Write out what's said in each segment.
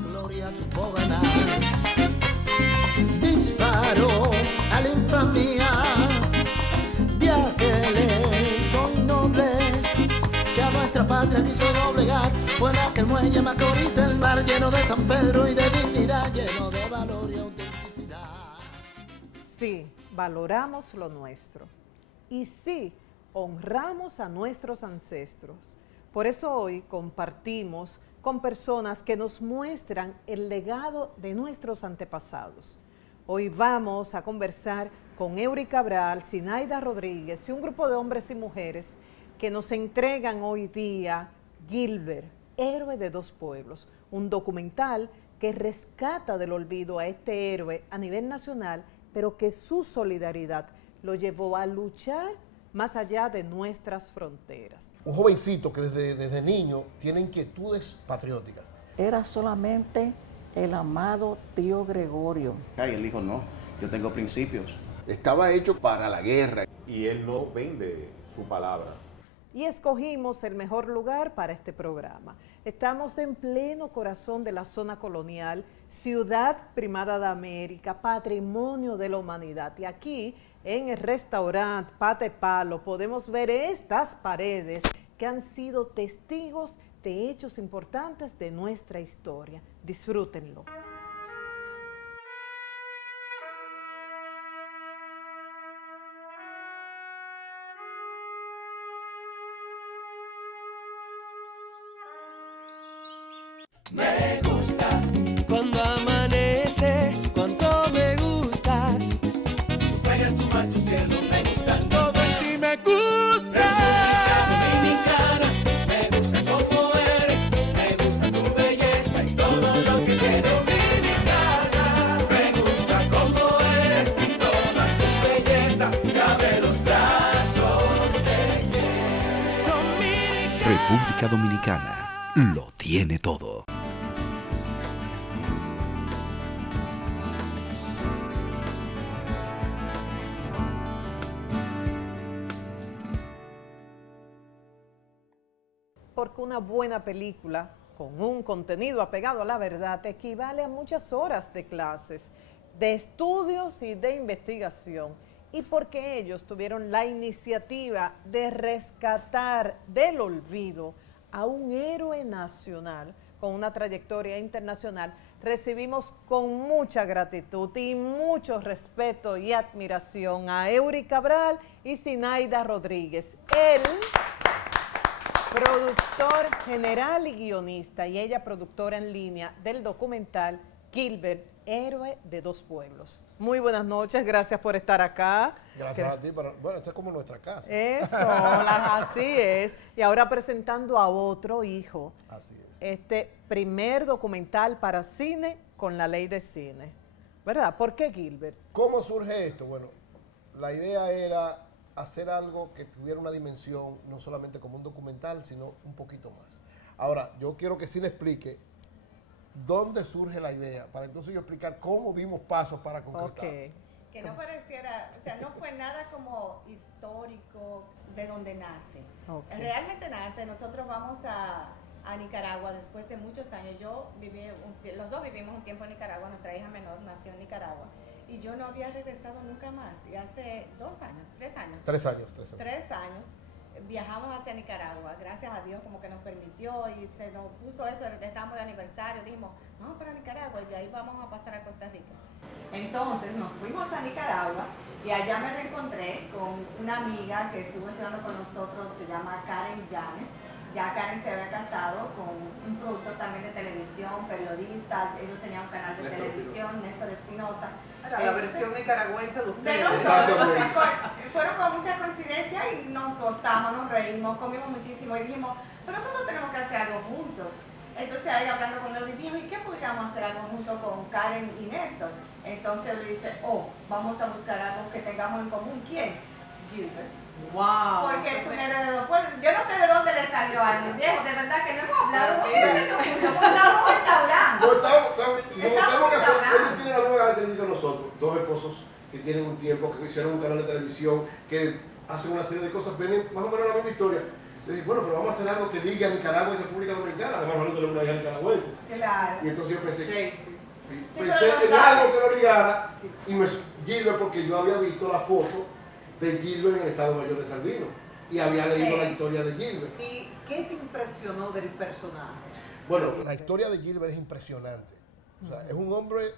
gloria supo ganar. Disparó a la infamia de aquel hecho innoble que a nuestra patria quiso doblegar. Fue en aquel muelle Macorís del mar, lleno de San Pedro y de dignidad, lleno de valor y autenticidad. Sí, valoramos lo nuestro. Y sí, honramos a nuestros ancestros. Por eso hoy compartimos con personas que nos muestran el legado de nuestros antepasados. Hoy vamos a conversar con Eury Cabral, Zinaida Rodríguez y un grupo de hombres y mujeres que nos entregan hoy día Gilbert, héroe de dos pueblos, un documental que rescata del olvido a este héroe a nivel nacional, pero que su solidaridad lo llevó a luchar más allá de nuestras fronteras. Un jovencito que desde niño tiene inquietudes patrióticas. Era solamente el amado tío Gregorio. Y él dijo, no, yo tengo principios. Estaba hecho para la guerra. Y él no vende su palabra. Y escogimos el mejor lugar para este programa. Estamos en pleno corazón de la zona colonial, ciudad primada de América, patrimonio de la humanidad. Y aquí, en el restaurante Pate Palo, podemos ver estas paredes que han sido testigos de hechos importantes de nuestra historia. Disfrútenlo. Me gusta cuando amanece, cuando me gustas. Tus playas, tu mar, tu cielo, me gustan. Todo en ti me gusta. República Dominicana, me gusta como eres, me gusta tu belleza y todo lo que tiene Dominicana. Me gusta como eres y toda su belleza cabe los brazos de quien. Dominicana. República Dominicana lo tiene todo. Porque una buena película con un contenido apegado a la verdad equivale a muchas horas de clases, de estudios y de investigación. Y porque ellos tuvieron la iniciativa de rescatar del olvido a un héroe nacional con una trayectoria internacional, recibimos con mucha gratitud y mucho respeto y admiración a Eury Cabral y Zinaida Rodríguez. Él, productor general y guionista, y ella productora en línea del documental Gilbert, héroe de dos pueblos. Muy buenas noches, gracias por estar acá. Gracias a ti. Bueno, esto es como nuestra casa. Eso, así es. Y ahora presentando a otro hijo. Así es. Este primer documental para cine con la ley de cine. ¿Verdad? ¿Por qué Gilbert? ¿Cómo surge esto? Bueno, la idea era hacer algo que tuviera una dimensión, no solamente como un documental, sino un poquito más. Ahora, yo quiero que Cine explique dónde surge la idea, para entonces yo explicar cómo dimos pasos para concretar. Okay. Que no pareciera, o sea, no fue nada como histórico de donde nace. Okay. Realmente nace, nosotros vamos a Nicaragua después de muchos años. Yo viví, los dos vivimos un tiempo en Nicaragua, nuestra hija menor nació en Nicaragua y yo no había regresado nunca más. Y hace 2 años, 3 años. 3 años. 3 años. Viajamos hacia Nicaragua, gracias a Dios como que nos permitió y se nos puso eso, estábamos de aniversario, dijimos, vamos para Nicaragua y de ahí vamos a pasar a Costa Rica. Entonces nos fuimos a Nicaragua y allá me reencontré con una amiga que estuvo estudiando con nosotros, se llama Karen Llanes. Ya Karen se había casado con un productor también de televisión, periodista, ellos tenían un canal de televisión, Néstor Espinosa. La versión nicaragüense de ustedes. Fueron con mucha coincidencia y nos gozamos, nos reímos, comimos muchísimo y dijimos, pero nosotros tenemos que hacer algo juntos. Entonces ahí hablando con él, dijo, ¿y qué podríamos hacer algo junto con Karen y Néstor? Entonces él dice, vamos a buscar algo que tengamos en común. ¿Quién? Gilbert. Wow. Porque es un héroe de dos pueblos. Yo no sé de dónde le salió a mi viejo, de verdad que no hemos hablado. Estamos en un restaurante. Estamos casados. Ellos tienen la misma característica que nosotros. 2 esposos que tienen un tiempo, que hicieron un canal de televisión, que hacen una serie de cosas, vienen más o menos la misma historia. Yo dije, bueno, pero vamos a hacer algo que ligue a Nicaragua y República Dominicana. Además, nosotros tenemos una hija nicaragüense. Claro. Y entonces yo pensé, Sí, pensé en algo que lo ligara y Gilbert, porque yo había visto la foto de Gilbert en el Estado Mayor de Sandino y había leído la historia de Gilbert. ¿Y qué te impresionó del personaje? Bueno, la historia de Gilbert es impresionante. O sea, es un hombre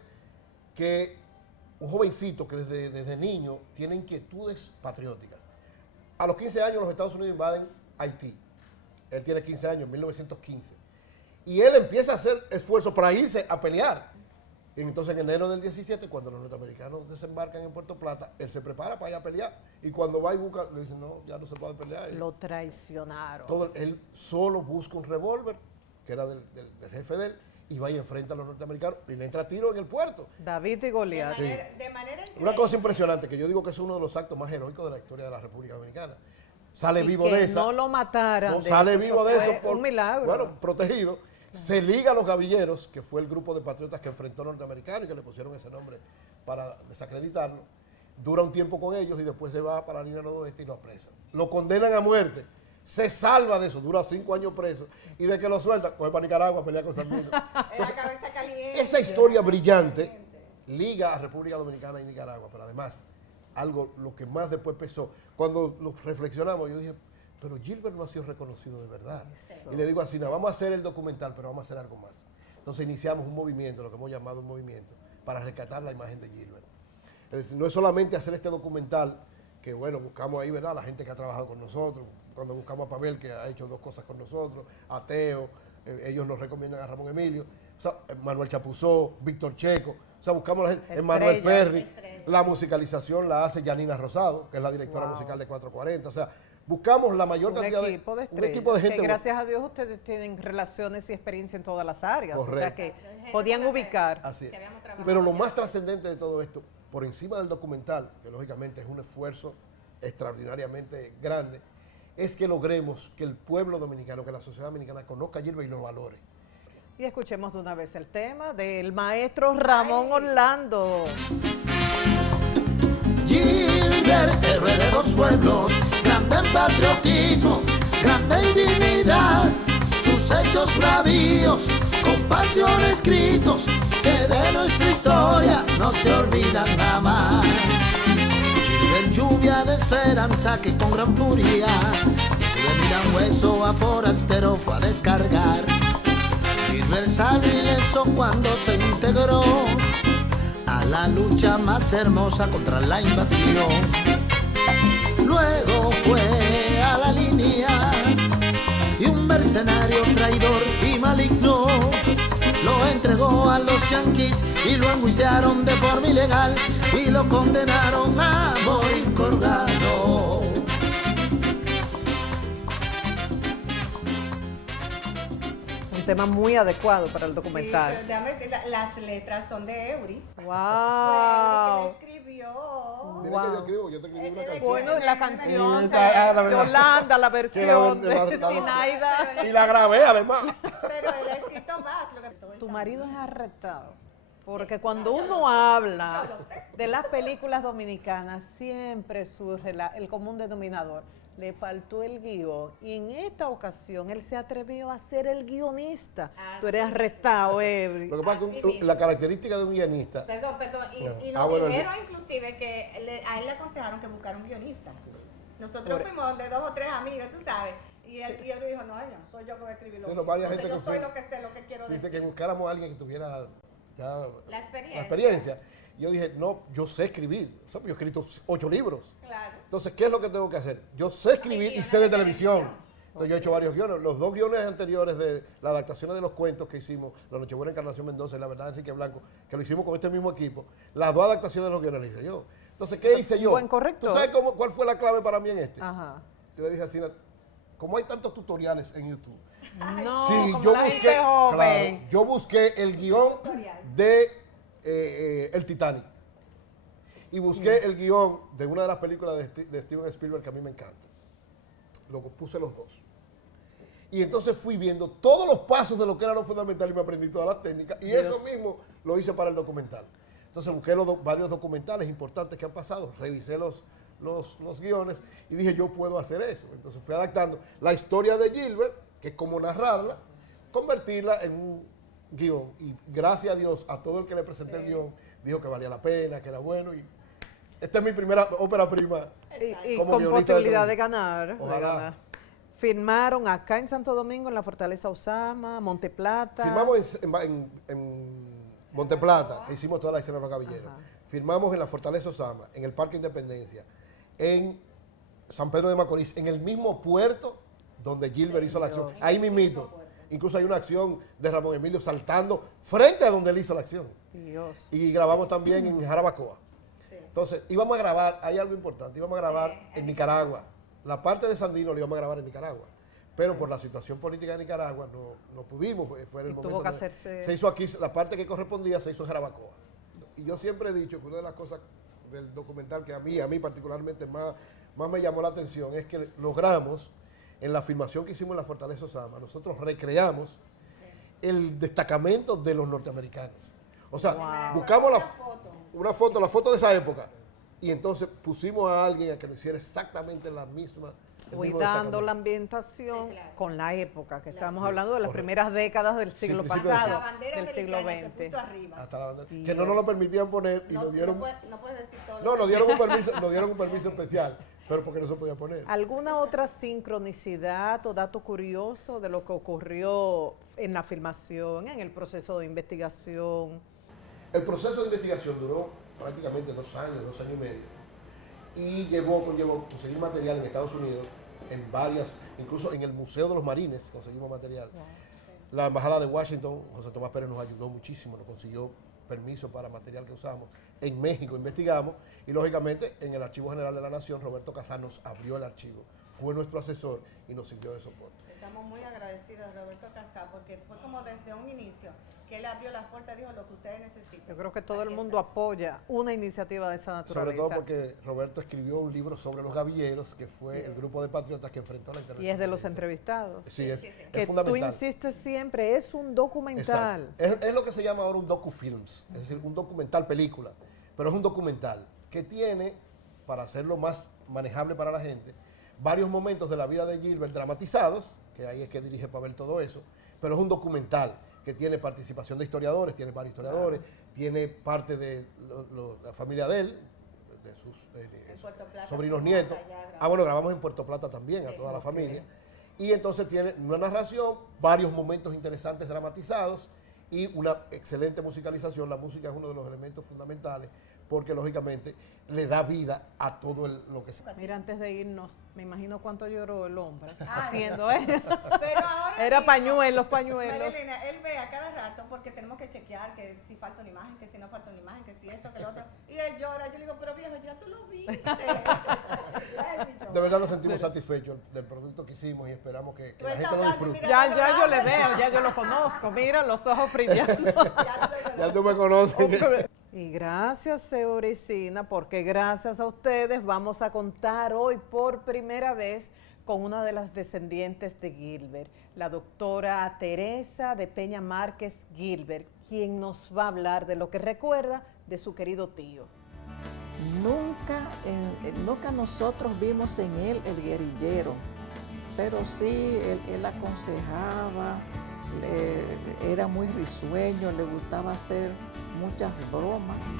un jovencito que desde niño tiene inquietudes patrióticas. A los 15 años los Estados Unidos invaden Haití. Él tiene 15 años, en 1915. Y él empieza a hacer esfuerzos para irse a pelear. Y entonces en enero del 17, cuando los norteamericanos desembarcan en Puerto Plata, él se prepara para ir a pelear. Y cuando va y busca, le dicen, no, ya no se puede pelear. Lo traicionaron. Él solo busca un revólver, que era del jefe de él, y va y enfrenta a los norteamericanos y le entra tiro en el puerto. David y Goliat. De manera Una cosa impresionante, que yo digo que es uno de los actos más heroicos de la historia de la República Dominicana. Sale Y vivo que de esa. no lo mataran. No, sale vivo de eso. Un milagro. Bueno, protegido. Se liga a los Gavilleros, que fue el grupo de patriotas que enfrentó a los norteamericanos y que le pusieron ese nombre para desacreditarlo. Dura un tiempo con ellos y después se va para la línea noroeste y lo apresan. Lo condenan a muerte. Se salva de eso, dura 5 años preso. Y de que lo sueltan, coge para Nicaragua a pelear con Sandino. Entonces, esa historia brillante liga a República Dominicana y Nicaragua, pero además, lo que más después pesó, cuando lo reflexionamos, yo dije, pero Gilbert no ha sido reconocido de verdad. Eso. Y le digo así, vamos a hacer el documental, pero vamos a hacer algo más. Entonces iniciamos un movimiento, lo que hemos llamado un movimiento, para rescatar la imagen de Gilbert. Es decir, no es solamente hacer este documental, que bueno, buscamos ahí, ¿verdad?, la gente que ha trabajado con nosotros, cuando buscamos a Pavel, que ha hecho 2 cosas con nosotros, a Teo, ellos nos recomiendan a Ramón Emilio, o sea, Manuel Chapuzó, Víctor Checo, o sea, buscamos a la gente, Manuel Ferri, la musicalización la hace Yanina Rosado, que es la directora musical de 440, o sea, buscamos la mayor cantidad de un equipo de gente. Que gracias a Dios ustedes tienen relaciones y experiencia en todas las áreas. Correcto. O sea que podían ubicar. Así es. Pero lo más trascendente de todo esto, por encima del documental, que lógicamente es un esfuerzo extraordinariamente grande, es que logremos que el pueblo dominicano, que la sociedad dominicana conozca a Gilbert y lo valore. Y escuchemos de una vez el tema del maestro Ramón Orlando. Gilbert, héroe de 2 pueblos, grande en patriotismo, grande en dignidad, sus hechos bravíos, con pasión escritos, que de nuestra historia no se olvidan jamás. Gilbert, lluvia de esperanza que con gran furia, y su de hueso a forastero fue a descargar. Gilbert salió ileso cuando se integró a la lucha más hermosa contra la invasión. Luego fue a la línea y un mercenario traidor y maligno lo entregó a los yanquis y lo enjuiciaron de forma ilegal y lo condenaron a morir colgado. Un tema muy adecuado para el documental. Sí, déjame decir, las letras son de Eury. ¡Wow! Fue él que le escribió. Mira que yo escribo, yo te escribí una canción. Bueno, la canción la de Yolanda, la versión de Sinaida. Y la grabé además. Pero él ha escrito más. Tu marido es arrestado. Porque cuando uno habla de las películas dominicanas, siempre surge el común denominador. Le faltó el guión. Y en esta ocasión él se atrevió a ser el guionista. Tú eres arrestado, Eury. Lo que pasa es que la característica de un guionista. Perdón. Y nos dijeron inclusive que a él le aconsejaron que buscara un guionista. Nosotros fuimos de 2 o 3 amigos, tú sabes. Y él dijo, no, soy yo que voy a escribirlo. Sí, varias gente yo que soy lo que sé, lo que quiero decir. Dice que buscáramos a alguien que tuviera ya la experiencia. Yo dije, no, yo sé escribir. Yo he escrito 8 libros. Claro. Entonces, ¿qué es lo que tengo que hacer? Yo sé escribir y sé de televisión. Entonces, yo he hecho varios guiones. Los 2 guiones anteriores de las adaptaciones de los cuentos que hicimos, La Nochebuena Encarnación Mendoza y La Verdad de Enrique Blanco, que lo hicimos con este mismo equipo, las 2 adaptaciones de los guiones las hice yo. Entonces, ¿qué hice yo? Buen correcto. ¿Tú sabes cuál fue la clave para mí en este? Ajá. Yo le dije así, como hay tantos tutoriales en YouTube. No, sí, como la gente joven. Claro, yo busqué el guión de El Titanic. Y busqué el guión de una de las películas de Steven Spielberg que a mí me encanta. Luego puse los 2. Y entonces fui viendo todos los pasos de lo que era lo fundamental y me aprendí todas las técnicas. Y eso mismo lo hice para el documental. Entonces busqué varios documentales importantes que han pasado. Revisé los los guiones y dije, yo puedo hacer eso. Entonces fui adaptando la historia de Gilbert, que es como narrarla, convertirla en un guión. Y gracias a Dios, a todo el que le presenté el guión, dijo que valía la pena, que era bueno. Y esta es mi primera ópera prima. Y como con guionista posibilidad de ganar. Ojalá. Firmaron acá en Santo Domingo, en la Fortaleza Osama, Monteplata. Firmamos en Monteplata, que hicimos toda la escena de los gavilleros. Ajá. Firmamos en la Fortaleza Osama, en el Parque Independencia, en San Pedro de Macorís, en el mismo puerto donde Gilbert hizo la acción. Ahí mismito. Incluso hay una acción de Ramón Emilio saltando frente a donde él hizo la acción. Dios. Y grabamos también en Jarabacoa. Entonces, íbamos a grabar, hay algo importante, íbamos a grabar en Nicaragua. La parte de Sandino la íbamos a grabar en Nicaragua. Pero por la situación política de Nicaragua no pudimos, fue en el momento. Tuvo que hacerse. Se hizo aquí, la parte que correspondía se hizo en Jarabacoa. Y yo siempre he dicho que una de las cosas del documental que a mí particularmente más me llamó la atención es que logramos, en la filmación que hicimos en la Fortaleza Osama, nosotros recreamos el destacamento de los norteamericanos. O sea, buscamos la foto de esa época, y entonces pusimos a alguien a que lo hiciera exactamente la misma. Cuidando la ambientación con la época, que estamos hablando de las primeras décadas del siglo pasado, del siglo XX. Hasta la bandera, que no nos lo permitían poner y nos dieron. No puedes decir todo. No, nos dieron un permiso especial, pero porque no se podía poner. ¿Alguna otra sincronicidad o dato curioso de lo que ocurrió en la filmación, en el proceso de investigación? El proceso de investigación duró prácticamente 2 años y medio. Y conllevó conseguir material en Estados Unidos, incluso en el Museo de los Marines conseguimos material. La Embajada de Washington, José Tomás Pérez nos ayudó muchísimo, nos consiguió permiso para material que usamos. En México investigamos y lógicamente en el Archivo General de la Nación, Roberto Casá nos abrió el archivo, fue nuestro asesor y nos sirvió de soporte. Estamos muy agradecidos a Roberto Casá porque fue como desde un inicio que él abrió las puertas y dijo lo que ustedes necesitan. Yo creo que todo el mundo apoya una iniciativa de esa naturaleza. Sobre todo porque Roberto escribió un libro sobre los gavilleros, que fue el grupo de patriotas que enfrentó la intervención. Y es de los entrevistados. Sí, es que fundamental. tú insistes siempre, es un documental. Es lo que se llama ahora un docufilms, es decir, un documental película, pero es un documental que tiene, para hacerlo más manejable para la gente, varios momentos de la vida de Gilbert dramatizados, que ahí es que dirige Pavel todo eso, pero es un documental que tiene participación de historiadores, tiene varios historiadores, tiene parte de la familia de él, de sus sobrinos nietos. Bueno, grabamos en Puerto Plata también, a toda la familia. Y entonces tiene una narración, varios momentos interesantes dramatizados y una excelente musicalización. La música es uno de los elementos fundamentales porque lógicamente le da vida a todo lo que se... Mira, antes de irnos, me imagino cuánto lloró el hombre haciendo Pero ahora era mismo, pañuelos. Marilena, él ve a cada rato porque tenemos que chequear que si falta una imagen, que si no falta una imagen, que si esto, que lo otro. Y él llora. Yo le digo, pero viejo, ya tú lo viste. De verdad nos sentimos satisfechos del producto que hicimos y esperamos que la gente lo disfrute. Ya yo le veo, ya yo lo conozco. Mira, los ojos brillando. Ya tú me conoces. Y gracias, Seoricina, porque gracias a ustedes vamos a contar hoy por primera vez con una de las descendientes de Gilbert, la doctora Teresa de Peña Márquez Gilbert, quien nos va a hablar de lo que recuerda de su querido tío. Nunca nosotros vimos en él el guerrillero, pero sí, él aconsejaba, era muy risueño, le gustaba hacer muchas bromas.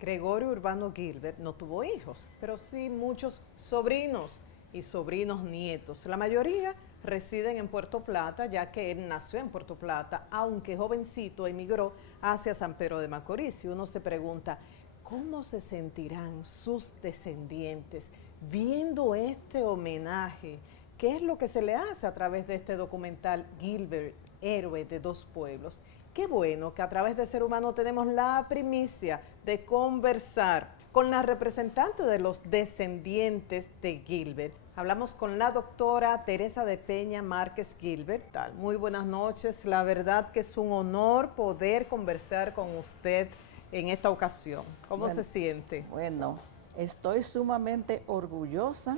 Gregorio Urbano Gilbert no tuvo hijos, pero sí muchos sobrinos y sobrinos nietos. La mayoría residen en Puerto Plata, ya que él nació en Puerto Plata, aunque jovencito emigró hacia San Pedro de Macorís. Y uno se pregunta, ¿cómo se sentirán sus descendientes viendo este homenaje? ¿Qué es lo que se le hace a través de este documental Gilbert, héroe de dos pueblos? Qué bueno que a través de Ser Humano tenemos la primicia de conversar con la representante de los descendientes de Gilbert. Hablamos con la doctora Teresa de Peña Márquez Gilbert. Muy buenas noches. La verdad que es un honor poder conversar con usted en esta ocasión. ¿Cómo se siente? Bueno, estoy sumamente orgullosa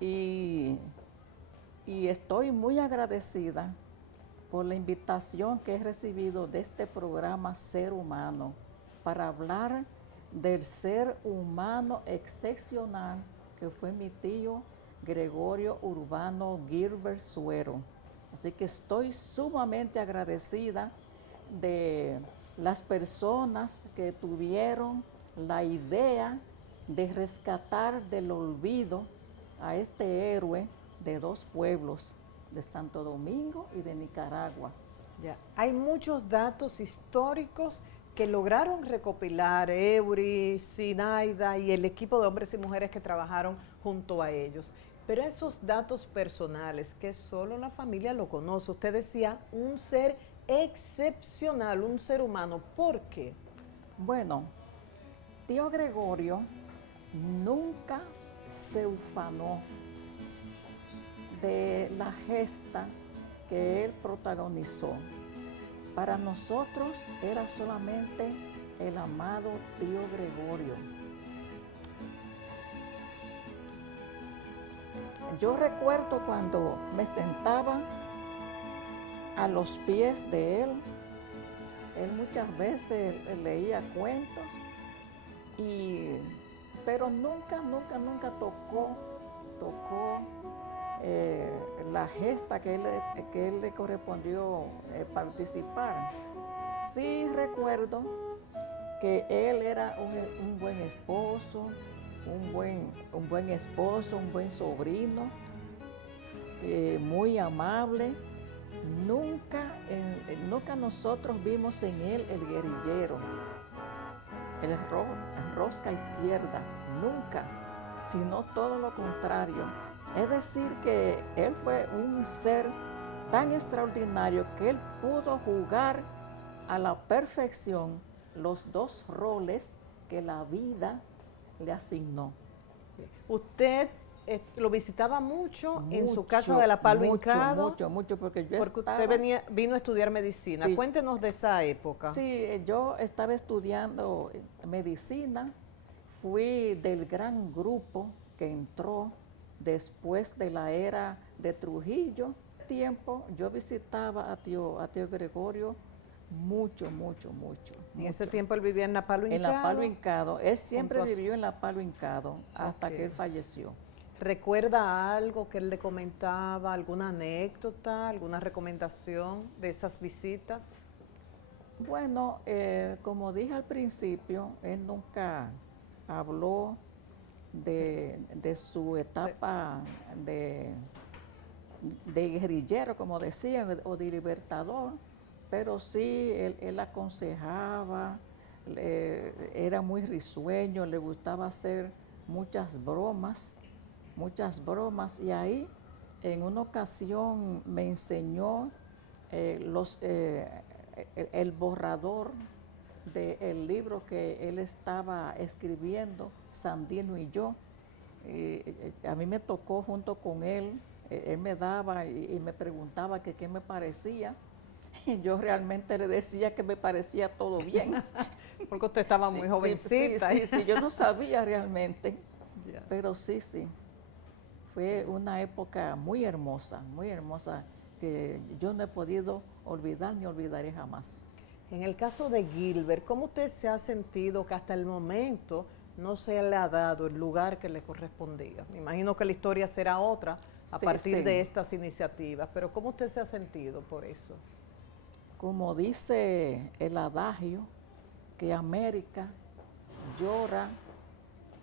y estoy muy agradecida por la invitación que he recibido de este programa Ser Humano para hablar del ser humano excepcional que fue mi tío Gregorio Urbano Gilbert Suero. Así que estoy sumamente agradecida de las personas que tuvieron la idea de rescatar del olvido a este héroe de dos pueblos, de Santo Domingo y de Nicaragua. Ya. Hay muchos datos históricos que lograron recopilar Eury, Sinaida y el equipo de hombres y mujeres que trabajaron junto a ellos. Pero esos datos personales que solo la familia lo conoce, usted decía un ser excepcional, un ser humano. ¿Por qué? Bueno, tío Gregorio nunca se ufanó de la gesta que él protagonizó. Para nosotros era solamente el amado tío Gregorio. Yo recuerdo cuando me sentaba a los pies de él muchas veces leía cuentos, pero nunca tocó la gesta que él le correspondió participar. Sí recuerdo que él era un buen esposo, un buen sobrino, muy amable. Nunca nosotros vimos en él el guerrillero, el rosca izquierda, nunca, sino todo lo contrario. Es decir, que él fue un ser tan extraordinario que él pudo jugar a la perfección los dos roles que la vida le asignó. Usted lo visitaba mucho en su casa de la Palo Hincado. Mucho, porque usted vino a estudiar medicina. Sí. Cuéntenos de esa época. Sí, yo estaba estudiando medicina, fui del gran grupo que entró después de la era de Trujillo. Tiempo yo visitaba a tío Gregorio mucho. En ese tiempo él vivía en la Palo Hincado. En la Palo Hincado. Él siempre vivió en la Palo Hincado hasta que él falleció. ¿Recuerda algo que él le comentaba, alguna anécdota, alguna recomendación de esas visitas? Bueno, como dije al principio, él nunca habló de su etapa de guerrillero, como decían, o de libertador, pero sí, él aconsejaba, era muy risueño, le gustaba hacer muchas bromas, y ahí en una ocasión me enseñó el borrador del libro que él estaba escribiendo, Sandino y yo. A mí me tocó junto con él, él me daba y me preguntaba que qué me parecía. Y yo realmente le decía que me parecía todo bien. Porque usted estaba muy jovencita. Sí, yo no sabía realmente. Yeah. Pero sí. Fue una época muy hermosa, que yo no he podido olvidar ni olvidaré jamás. En el caso de Gilbert, ¿cómo usted se ha sentido que hasta el momento no se le ha dado el lugar que le correspondía? Me imagino que la historia será otra a partir de estas iniciativas, pero ¿cómo usted se ha sentido por eso? Como dice el adagio, que América llora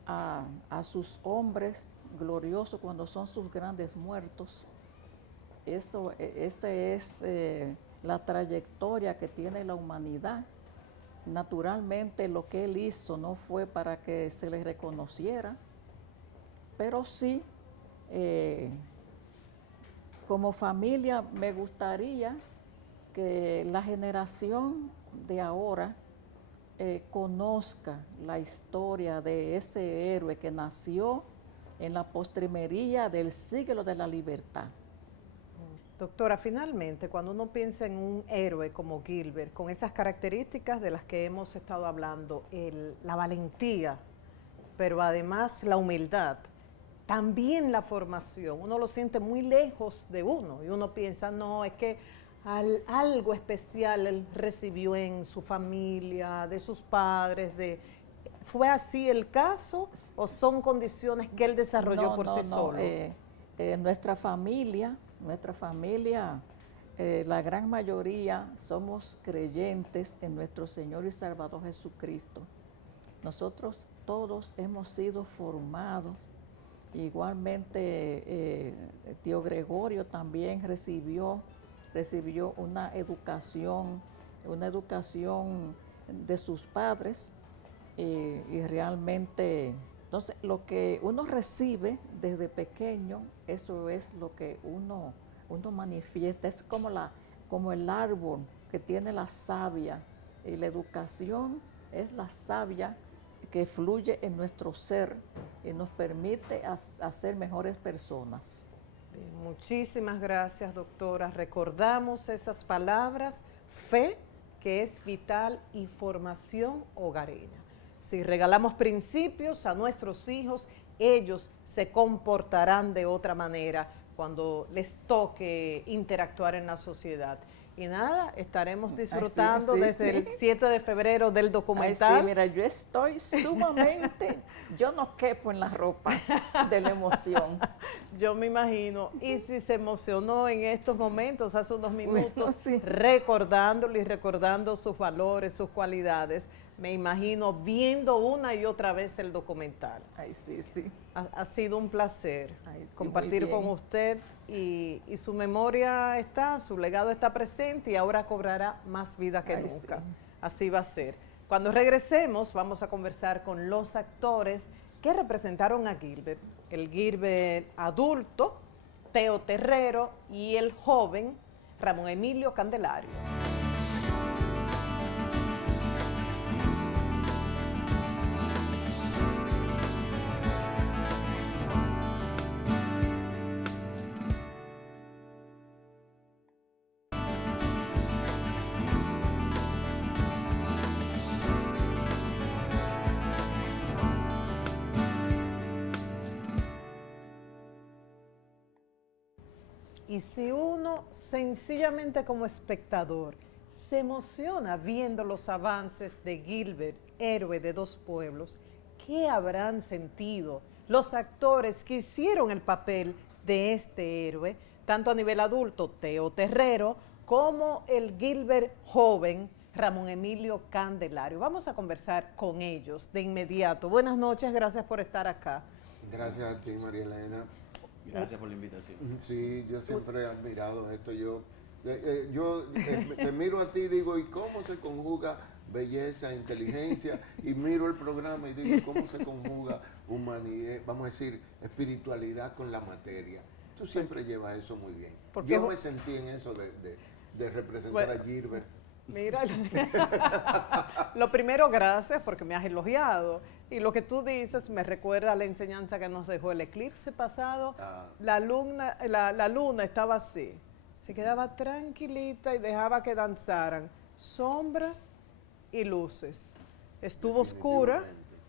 a sus hombres gloriosos cuando son sus grandes muertos. Esa es la trayectoria que tiene la humanidad. Naturalmente lo que él hizo no fue para que se le reconociera, pero sí, como familia me gustaría que la generación de ahora conozca la historia de ese héroe que nació en la postrimería del siglo de la libertad. Doctora, finalmente, cuando uno piensa en un héroe como Gilbert, con esas características de las que hemos estado hablando, la valentía, pero además la humildad, también la formación, uno lo siente muy lejos de uno y uno piensa, no, es que algo especial él recibió en su familia, de sus padres, ¿fue así el caso o son condiciones que él desarrolló por sí solo? Nuestra familia, la gran mayoría somos creyentes en nuestro Señor y Salvador Jesucristo. Nosotros todos hemos sido formados. Igualmente, tío Gregorio también recibió una educación de sus padres y realmente, entonces, lo que uno recibe desde pequeño, eso es lo que uno manifiesta, es como el árbol que tiene la savia, y la educación es la savia que fluye en nuestro ser y nos permite ser mejores personas. Bien, muchísimas gracias, doctora. Recordamos esas palabras, fe, que es vital, y formación hogareña. Si regalamos principios a nuestros hijos, ellos se comportarán de otra manera cuando les toque interactuar en la sociedad. Y nada, estaremos disfrutando desde el 7 de febrero del documental. Ay, sí, mira, yo estoy sumamente, yo no quepo en la ropa de la emoción. Yo me imagino, y si se emocionó en estos momentos, hace unos minutos, bueno, sí, recordándolo y recordando sus valores, sus cualidades, me imagino viendo una y otra vez el documental. Ay, sí, sí. Ha sido un placer sí, compartir con usted y su memoria está, su legado está presente y ahora cobrará más vida que nunca. Sí. Así va a ser. Cuando regresemos vamos a conversar con los actores que representaron a Gilbert. El Gilbert adulto, Teo Terrero, y el joven Ramón Emilio Candelario. Y si uno sencillamente como espectador se emociona viendo los avances de Gilbert, héroe de dos pueblos, ¿qué habrán sentido los actores que hicieron el papel de este héroe, tanto a nivel adulto, Teo Terrero, como el Gilbert joven, Ramón Emilio Candelario? Vamos a conversar con ellos de inmediato. Buenas noches, gracias por estar acá. Gracias a ti, María Elena. Gracias por la invitación. Sí, yo siempre he admirado esto. Yo te miro a ti y digo, ¿y cómo se conjuga belleza, inteligencia? Y miro el programa y digo, ¿cómo se conjuga humanidad, vamos a decir, espiritualidad con la materia? Tú siempre llevas eso muy bien. Yo me sentí en eso de representar a Gilbert. Mira, lo primero, gracias porque me has elogiado. Y lo que tú dices me recuerda a la enseñanza que nos dejó el eclipse pasado. La luna estaba así, se quedaba tranquilita y dejaba que danzaran sombras y luces. Estuvo oscura,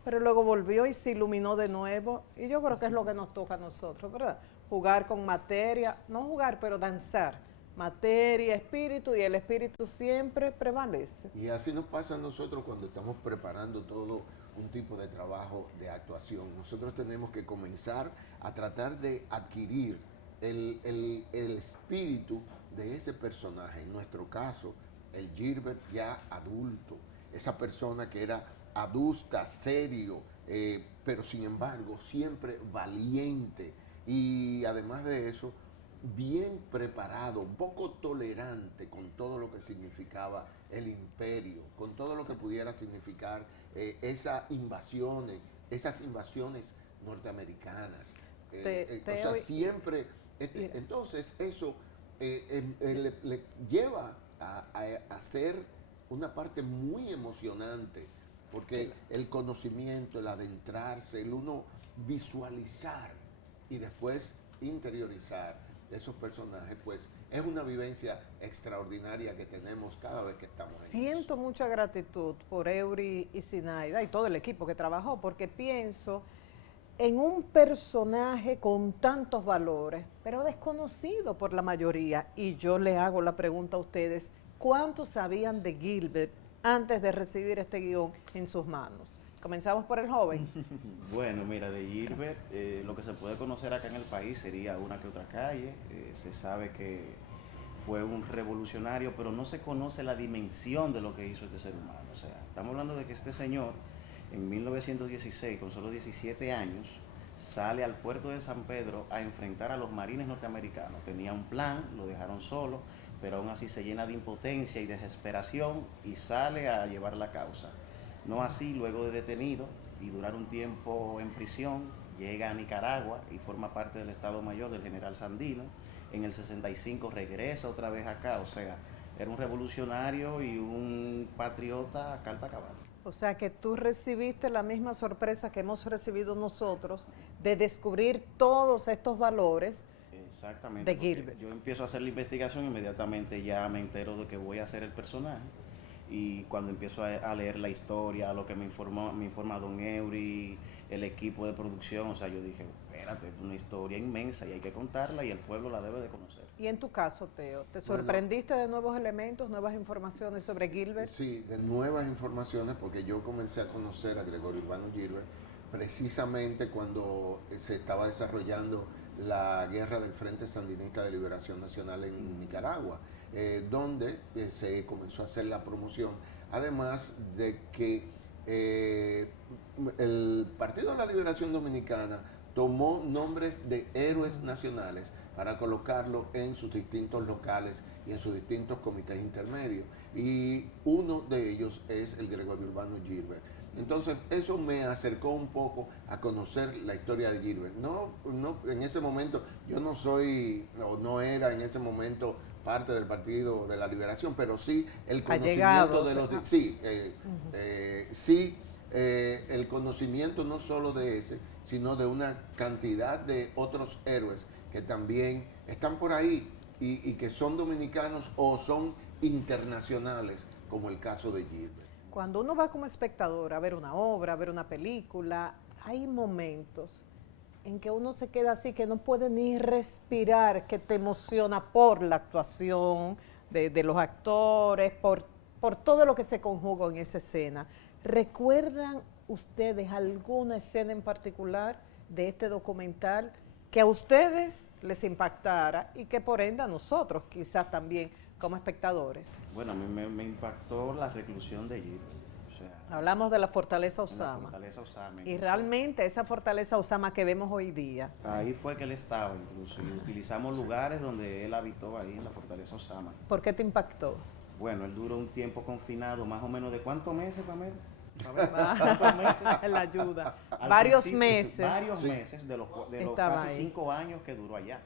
pero luego volvió y se iluminó de nuevo. Y yo creo que es lo que nos toca a nosotros, ¿verdad? Jugar con materia, no jugar, pero danzar. Materia, espíritu, y el espíritu siempre prevalece. Y así nos pasa a nosotros cuando estamos preparando todo un tipo de trabajo de actuación. Nosotros tenemos que comenzar a tratar de adquirir el espíritu de ese personaje. En nuestro caso, el Gilbert ya adulto, esa persona que era adusta, serio, pero sin embargo siempre valiente, y además de eso, bien preparado, poco tolerante con todo lo que significaba el imperio, con todo lo que pudiera significar esas invasiones norteamericanas. O sea, siempre, entonces eso le lleva a ser una parte muy emocionante porque el conocimiento, el adentrarse, el uno visualizar y después interiorizar esos personajes, pues es una vivencia extraordinaria que tenemos cada vez que estamos en Siento mucha gratitud por Eury y Zinaida y todo el equipo que trabajó, porque pienso en un personaje con tantos valores, pero desconocido por la mayoría. Y yo le hago la pregunta a ustedes, ¿cuántos sabían de Gilbert antes de recibir este guión en sus manos? Comenzamos por el joven. Bueno, mira, de Gilbert, lo que se puede conocer acá en el país sería una que otra calle. Se sabe que fue un revolucionario, pero no se conoce la dimensión de lo que hizo este ser humano. O sea, estamos hablando de que este señor, en 1916, con solo 17 años, sale al puerto de San Pedro a enfrentar a los marines norteamericanos. Tenía un plan, lo dejaron solo, pero aún así se llena de impotencia y desesperación y sale a llevar la causa. No así, luego de detenido y durar un tiempo en prisión, llega a Nicaragua y forma parte del Estado Mayor del general Sandino. En el 65 regresa otra vez acá, o sea, era un revolucionario y un patriota a carta cabal. O sea que tú recibiste la misma sorpresa que hemos recibido nosotros de descubrir todos estos valores. Exactamente, de Gilbert. Yo empiezo a hacer la investigación, inmediatamente ya me entero de que voy a ser el personaje. Y cuando empiezo a leer la historia, lo que me informa Don Eury, el equipo de producción, o sea, yo dije, espérate, es una historia inmensa y hay que contarla y el pueblo la debe de conocer. Y en tu caso, Teo, ¿te sorprendiste de nuevos elementos, nuevas informaciones sobre Gilbert? Sí, de nuevas informaciones, porque yo comencé a conocer a Gregorio Urbano Gilbert precisamente cuando se estaba desarrollando la guerra del Frente Sandinista de Liberación Nacional en Nicaragua, donde se comenzó a hacer la promoción, además de que el Partido de la Liberación Dominicana tomó nombres de héroes nacionales para colocarlo en sus distintos locales y en sus distintos comités intermedios, y uno de ellos es el Gregorio Urbano Gilbert. Entonces eso me acercó un poco a conocer la historia de Gilbert. No, en ese momento yo no soy, o no era en ese momento parte del Partido de la Liberación, pero sí el conocimiento de los... el conocimiento no solo de ese, sino de una cantidad de otros héroes que también están por ahí y que son dominicanos o son internacionales, como el caso de Gilbert. Cuando uno va como espectador a ver una obra, a ver una película, hay momentos en que uno se queda así, que no puede ni respirar, que te emociona por la actuación de los actores, por todo lo que se conjuga en esa escena. ¿Recuerdan ustedes alguna escena en particular de este documental que a ustedes les impactara y que por ende a nosotros quizás también como espectadores? Bueno, a mí me impactó la reclusión de Gilbert. O sea, hablamos de la Fortaleza Osama. La Fortaleza Osama. Y realmente esa Fortaleza Osama que vemos hoy día. Ahí fue que él estaba incluso. Y utilizamos lugares donde él habitó ahí en la Fortaleza Osama. ¿Por qué te impactó? Bueno, él duró un tiempo confinado, más o menos de ¿cuántos meses, Pamela? ¿Cuántos meses? La ayuda. Varios meses. Varios meses de los casi 5 años que duró allá.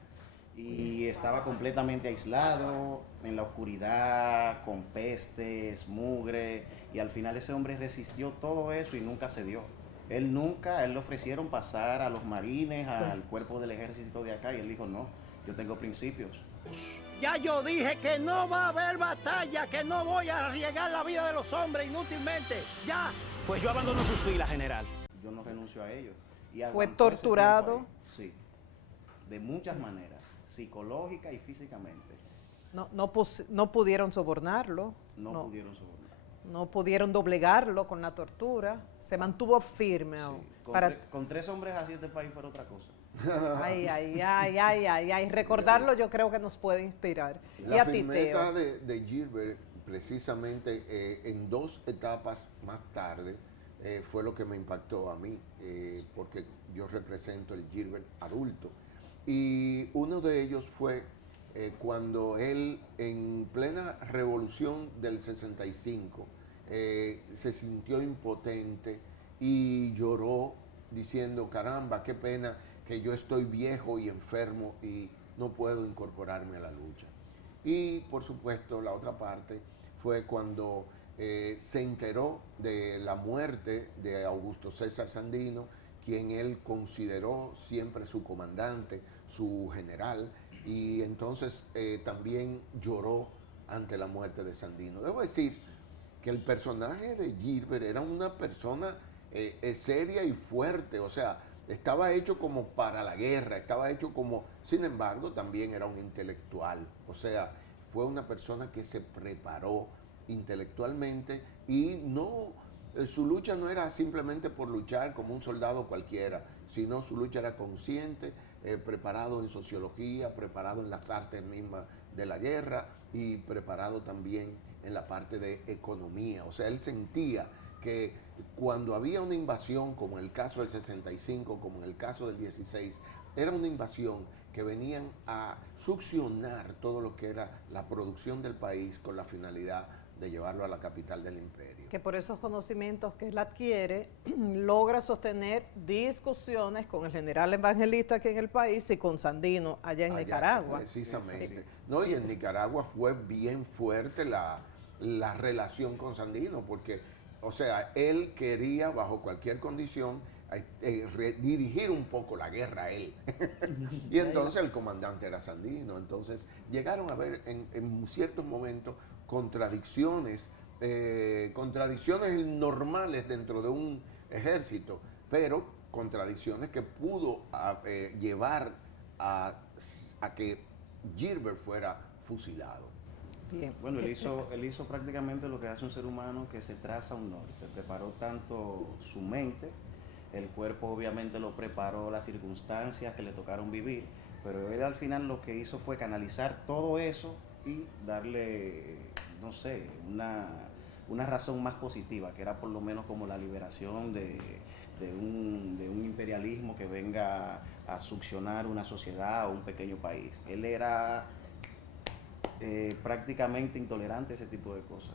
Y estaba completamente aislado, en la oscuridad, con pestes, mugre, y al final ese hombre resistió todo eso y nunca cedió. Él le ofrecieron pasar a los marines, al cuerpo del ejército de acá, y él dijo, no, yo tengo principios. Ya yo dije que no va a haber batalla, que no voy a arriesgar la vida de los hombres inútilmente, ya. Pues yo abandono sus filas, general. Yo no renuncio a ellos. Y ¿fue torturado? Sí, de muchas maneras, psicológica y físicamente. No pudieron sobornarlo. No pudieron sobornarlo. No pudieron doblegarlo con la tortura. Se mantuvo firme. Sí. Con 3 hombres así este país fuera otra cosa. Ay. Recordarlo yo creo que nos puede inspirar. La firmeza de Gilbert, precisamente en 2 etapas más tarde, fue lo que me impactó a mí, porque yo represento el Gilbert adulto. Y uno de ellos fue cuando él, en plena revolución del 65, se sintió impotente y lloró diciendo, caramba, qué pena que yo estoy viejo y enfermo y no puedo incorporarme a la lucha. Y por supuesto la otra parte fue cuando se enteró de la muerte de Augusto César Sandino, quien él consideró siempre su comandante, su general, y entonces también lloró ante la muerte de Sandino. Debo decir que el personaje de Gilbert era una persona seria y fuerte, o sea, estaba hecho como para la guerra, estaba hecho como, sin embargo, también era un intelectual, o sea, fue una persona que se preparó intelectualmente y su lucha no era simplemente por luchar como un soldado cualquiera, sino su lucha era consciente, preparado en sociología, preparado en las artes mismas de la guerra y preparado también en la parte de economía. O sea, él sentía que cuando había una invasión, como en el caso del 65, como en el caso del 16, era una invasión que venían a succionar todo lo que era la producción del país con la finalidad de llevarlo a la capital del imperio. Que por esos conocimientos que él adquiere, logra sostener discusiones con el general evangelista aquí en el país y con Sandino allá en Nicaragua. Precisamente. Sí. No, y en Nicaragua fue bien fuerte la relación con Sandino, porque, o sea, él quería bajo cualquier condición dirigir un poco la guerra a él. Y entonces el comandante era Sandino. Entonces llegaron a ver en ciertos momentos contradicciones normales dentro de un ejército, pero contradicciones que pudo llevar a que Gilbert fuera fusilado. Bien. Bueno, él hizo prácticamente lo que hace un ser humano, que se traza un norte. Preparó tanto su mente, el cuerpo obviamente lo preparó las circunstancias que le tocaron vivir, pero él al final lo que hizo fue canalizar todo eso y darle, no sé, una razón más positiva, que era por lo menos como la liberación de un imperialismo que venga a succionar una sociedad o un pequeño país. Él era prácticamente intolerante a ese tipo de cosas.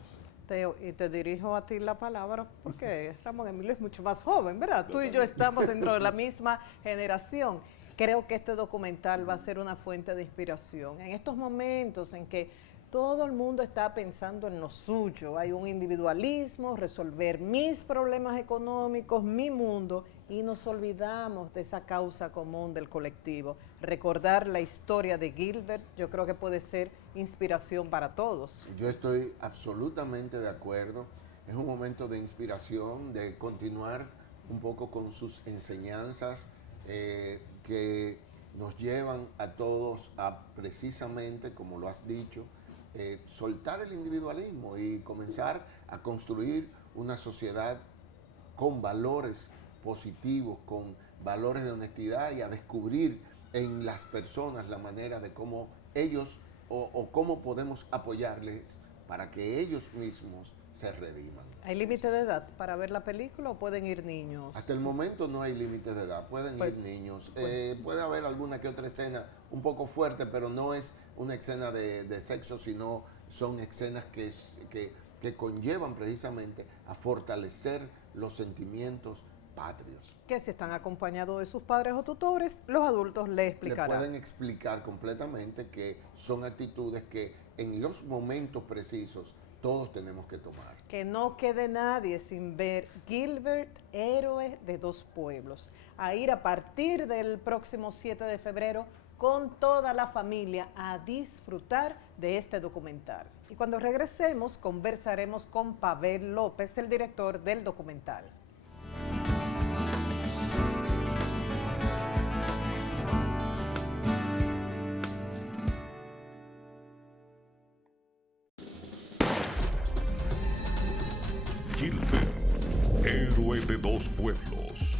Y te dirijo a ti la palabra porque Ramón Emilio es mucho más joven, ¿verdad? Tú y yo estamos dentro de la misma generación. Creo que este documental va a ser una fuente de inspiración. En estos momentos en que todo el mundo está pensando en lo suyo, hay un individualismo, resolver mis problemas económicos, mi mundo, y nos olvidamos de esa causa común del colectivo. Recordar la historia de Gilbert, yo creo que puede ser inspiración para todos. Yo estoy absolutamente de acuerdo. Es un momento de inspiración, de continuar un poco con sus enseñanzas que nos llevan a todos a precisamente, como lo has dicho, soltar el individualismo y comenzar a construir una sociedad con valores positivos, con valores de honestidad, y a descubrir en las personas la manera de cómo ellos o cómo podemos apoyarles para que ellos mismos se rediman. ¿Hay límite de edad para ver la película o pueden ir niños? Hasta el momento no hay límite de edad, pueden ir niños. Puede haber alguna que otra escena un poco fuerte, pero no es una escena de sexo, sino son escenas que conllevan precisamente a fortalecer los sentimientos patrios. Que si están acompañados de sus padres o tutores, los adultos les explicarán. Le pueden explicar completamente que son actitudes que en los momentos precisos todos tenemos que tomar. Que no quede nadie sin ver Gilbert, héroe de dos pueblos. A ir a partir del próximo 7 de febrero con toda la familia a disfrutar de este documental. Y cuando regresemos, conversaremos con Pavel López, el director del documental. Gilbert, héroe de dos pueblos.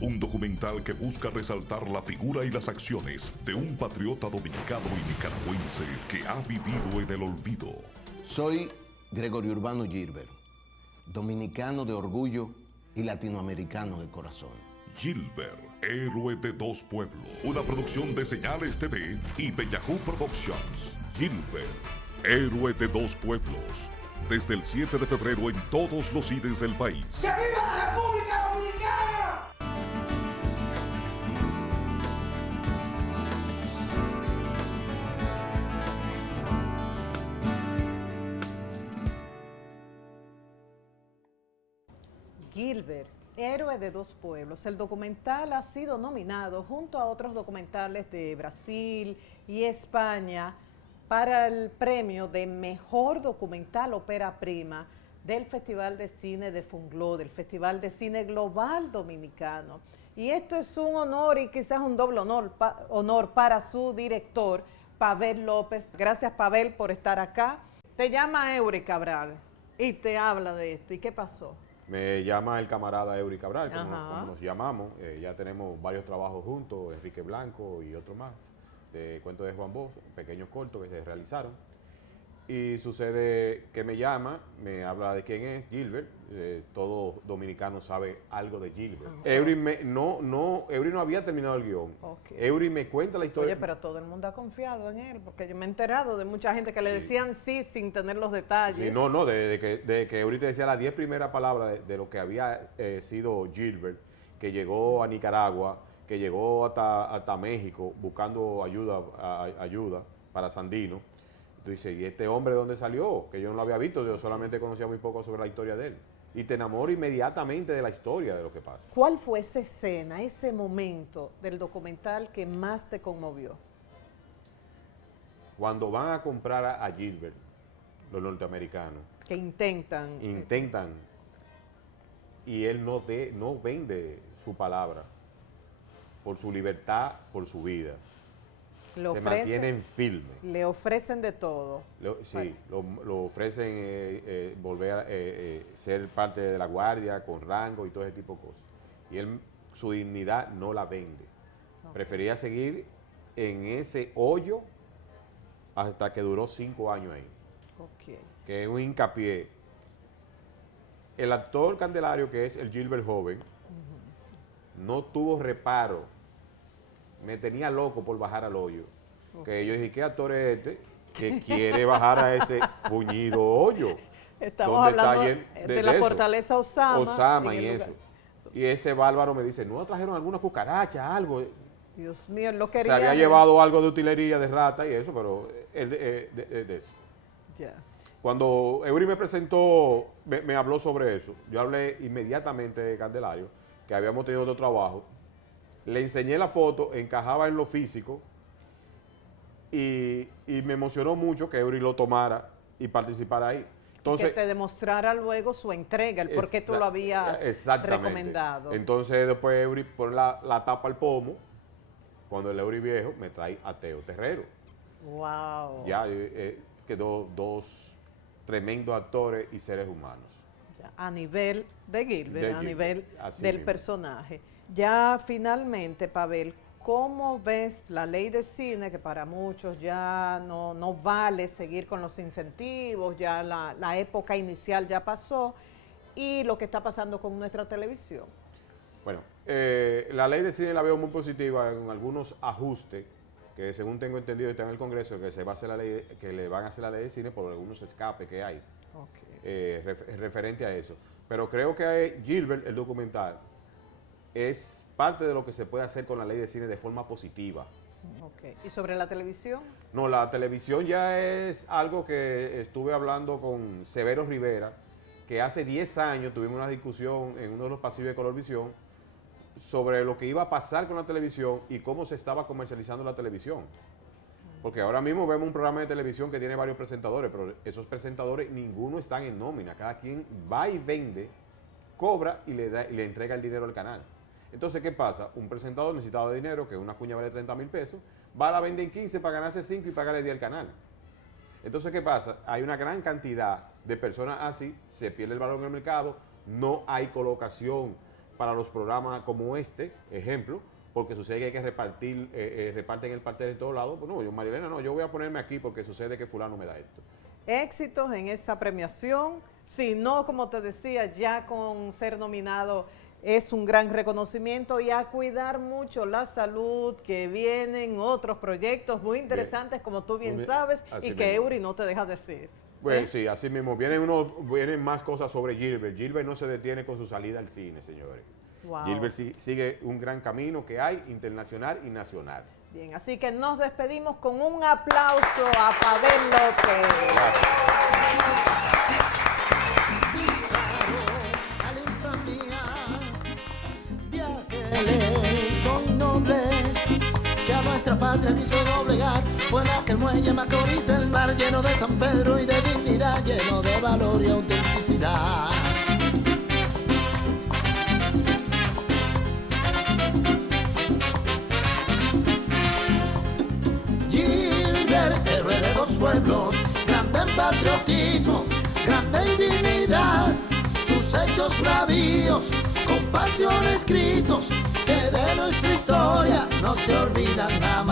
Un documental que busca resaltar la figura y las acciones de un patriota dominicano y nicaragüense que ha vivido en el olvido. Soy Gregorio Urbano Gilbert, dominicano de orgullo y latinoamericano de corazón. Gilbert, héroe de dos pueblos. Una producción de Señales TV y Bellajú Productions. Gilbert, héroe de dos pueblos. Desde el 7 de febrero en todos los cines del país. ¡Que viva la República Dominicana! Gilbert, Héroe de dos Pueblos. El documental ha sido nominado junto a otros documentales de Brasil y España para el premio de Mejor Documental Ópera Prima del Festival de Cine de Fungló, del Festival de Cine Global Dominicano. Y esto es un honor y quizás un doble honor para su director, Pavel López. Gracias, Pavel, por estar acá. Te llama Eury Cabral y te habla de esto. ¿Y qué pasó? Me llama el camarada Eury Cabral, como nos llamamos. Ya tenemos varios trabajos juntos, Enrique Blanco y otro más, de Cuentos de Juan Bosch, pequeños cortos que se realizaron. Y sucede que me llama, me habla de quién es, Gilbert. Todo dominicano sabe algo de Gilbert. Eury no había terminado el guión. Eury me cuenta la historia. Oye, pero todo el mundo ha confiado en él, porque yo me he enterado de mucha gente que le decían sí sin tener los detalles. Sí, de que Eury te decía las 10 primeras palabras de lo que había sido Gilbert, que llegó a Nicaragua, que llegó hasta México buscando ayuda para Sandino. Tú dices, ¿y este hombre de dónde salió? Que yo no lo había visto, yo solamente conocía muy poco sobre la historia de él. Y te enamoro inmediatamente de la historia de lo que pasa. ¿Cuál fue esa escena, ese momento del documental que más te conmovió? Cuando van a comprar a Gilbert, los norteamericanos. Que intentan. Y él no vende su palabra por su libertad, por su vida. Se mantienen firme. Le ofrecen de todo. Lo ofrecen volver a ser parte de la guardia, con rango y todo ese tipo de cosas. Y él su dignidad no la vende. Prefería seguir en ese hoyo hasta que duró 5 años ahí. Que es un hincapié. El actor Candelario, que es el Gilbert joven, no tuvo reparo. Me tenía loco por bajar al hoyo. Que yo dije, ¿qué actor es este que quiere bajar a ese fuñido hoyo? Estamos hablando de la fortaleza Osama. Osama y eso. Y ese bárbaro me dice, ¿no trajeron alguna cucaracha, algo? Dios mío, él lo quería. Se había llevado algo de utilería, de rata y eso, pero él de eso. Cuando Eury me presentó, me habló sobre eso. Yo hablé inmediatamente de Candelario, que habíamos tenido otro trabajo. Le enseñé la foto, encajaba en lo físico y me emocionó mucho que Eury lo tomara y participara ahí. Entonces, que te demostrara luego su entrega, el por qué tú lo habías recomendado. Entonces después Eury pone la tapa al pomo, cuando el Eury viejo me trae a Teo Terrero. ¡Wow! Ya quedó 2 tremendos actores y seres humanos. A nivel de Gilbert, a nivel del personaje. Ya finalmente, Pavel, ¿cómo ves la ley de cine, que para muchos ya no vale seguir con los incentivos, ya la época inicial ya pasó, y lo que está pasando con nuestra televisión? Bueno, la ley de cine la veo muy positiva en algunos ajustes, que según tengo entendido está en el Congreso, que se va a hacer que le van a hacer la ley de cine por algunos escapes que hay referente a eso. Pero creo que Gilbert, el documental, es parte de lo que se puede hacer con la ley de cine de forma positiva. ¿Y sobre la televisión? No, la televisión ya es algo que estuve hablando con Severo Rivera, que hace 10 años tuvimos una discusión en uno de los pasillos de Colorvisión sobre lo que iba a pasar con la televisión y cómo se estaba comercializando la televisión. Porque ahora mismo vemos un programa de televisión que tiene varios presentadores, pero esos presentadores ninguno están en nómina. Cada quien va y vende, cobra y le entrega el dinero al canal. Entonces, ¿qué pasa? Un presentador necesitado de dinero, que una cuña vale 30,000 pesos, va a la vende en 15 para ganarse 5 y pagarle 10 al canal. Entonces, ¿qué pasa? Hay una gran cantidad de personas así, se pierde el valor en el mercado, no hay colocación para los programas como este, ejemplo, porque sucede que hay que reparten el pastel en todos lados. Pues no, yo, Marilena, no, yo voy a ponerme aquí porque sucede que fulano me da esto. Éxitos en esa premiación, si no, como te decía, ya con ser nominado es un gran reconocimiento, y a cuidar mucho la salud, que vienen otros proyectos muy interesantes, como tú bien sabes, y que Eury no te deja decir. Bueno, sí, así mismo. Vienen más cosas sobre Gilbert. Gilbert no se detiene con su salida al cine, señores. Wow. Gilbert sigue un gran camino que hay, internacional y nacional. Bien, así que nos despedimos con un aplauso a Pavel López. Disparo a la infamia. nuestra patria quiso doblegar. Fue en aquel muelle Macorís del mar, lleno de San Pedro y de dignidad, lleno de valor y autenticidad. Gilbert, héroe de dos pueblos, grande en patriotismo, grande en dignidad, sus hechos bravíos, con pasión escritos, que de nuestra historia no se olvidan jamás.